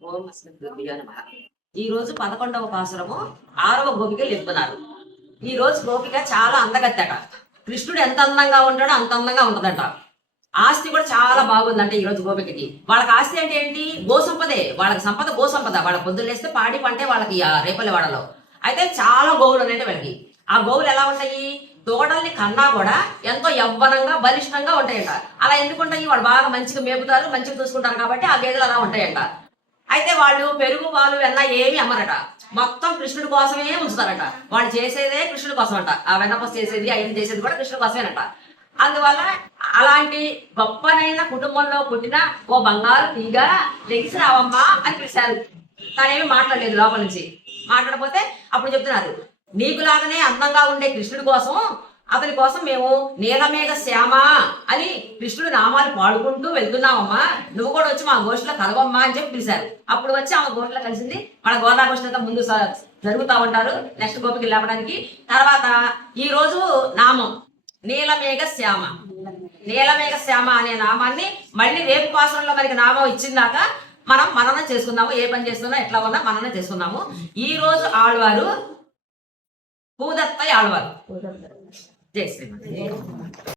ఓం ఈ రోజు పదకొండవ పాసురము ఆరవ గోపిక చెప్తున్నారు ఈ రోజు గోపిక చాలా అందగత్తట. కృష్ణుడు ఎంత అందంగా ఉంటాడో అంత అందంగా ఉంటదంట. ఆస్తి కూడా చాలా బాగుందంట ఈ రోజు గోపికకి వాళ్ళకి ఆస్తి అంటే ఏంటి? గో సంపదే వాళ్ళకి సంపద గో సంపద వాళ్ళ పొద్దున్న లేస్తే పాడి పంటే వాళ్ళకి రేపల్లెవాడలో అయితే చాలా గోవులు ఉన్నాయంటే వాళ్ళకి. ఆ గోవులు ఎలా ఉంటాయి? తోటల్ని కన్నా కూడా ఎంతో యవ్వనంగా బలిష్టంగా ఉంటాయంట. అలా ఎందుకు ఉంటాయి? వాళ్ళు బాగా మంచిగా మేపుతారు మంచిగా చూసుకుంటారు కాబట్టి ఆ గేదెలు అలా ఉంటాయంట. అయితే వాళ్ళు పెరుగు పాలు వెన్న ఏమి అమ్మరట. మొత్తం కృష్ణుడి కోసమే ఉంచుతారట. వాళ్ళు చేసేదే కృష్ణుడి కోసం అంట ఆ వెన్నపస్ చేసేది అయిన చేసేది కూడా కృష్ణుడి కోసమేనట. అందువల్ల అలాంటి గొప్పనైన కుటుంబంలో పుట్టిన ఓ బంగారు తీగ లెగిసి రావమ్మా అని పిలిచారు. తానేమి మాట్లాడలేదు లోపల నుంచి. మాట్లాడకపోతే అప్పుడు చెప్తున్నారు నీకులాగానే అందంగా ఉండే కృష్ణుడి కోసం అతని కోసం మేము నీలమేఘ శ్యామ అని కృష్ణుడు నామాలు పాడుకుంటూ వెళ్తున్నామమ్మా. నువ్వు కూడా వచ్చి మా గోష్ఠిలో కలవమ్మా అని చెప్పి పిలిచారు. అప్పుడు వచ్చి ఆమె గోష్ఠిలో కలిసింది. మన గోదాగోష్ఠి ముందు జరుగుతూ ఉంటారు. నెక్స్ట్ గోపికి లేపడానికి. తర్వాత ఈ రోజు నామం నీలమేఘ శ్యామ. నీలమేఘ శ్యామ అనే నామాన్ని మళ్ళీ రేపు పాసంలో మనకి నామం ఇచ్చిందాక మనం మననం చేసుకుందాము. ఏ పని చేస్తున్నా ఎట్లా ఉన్నా మననం చేసుకుందాము. ఈ రోజు ఆళ్వారు పూదత్త ఆళ్వారు. జై శ్రీమతి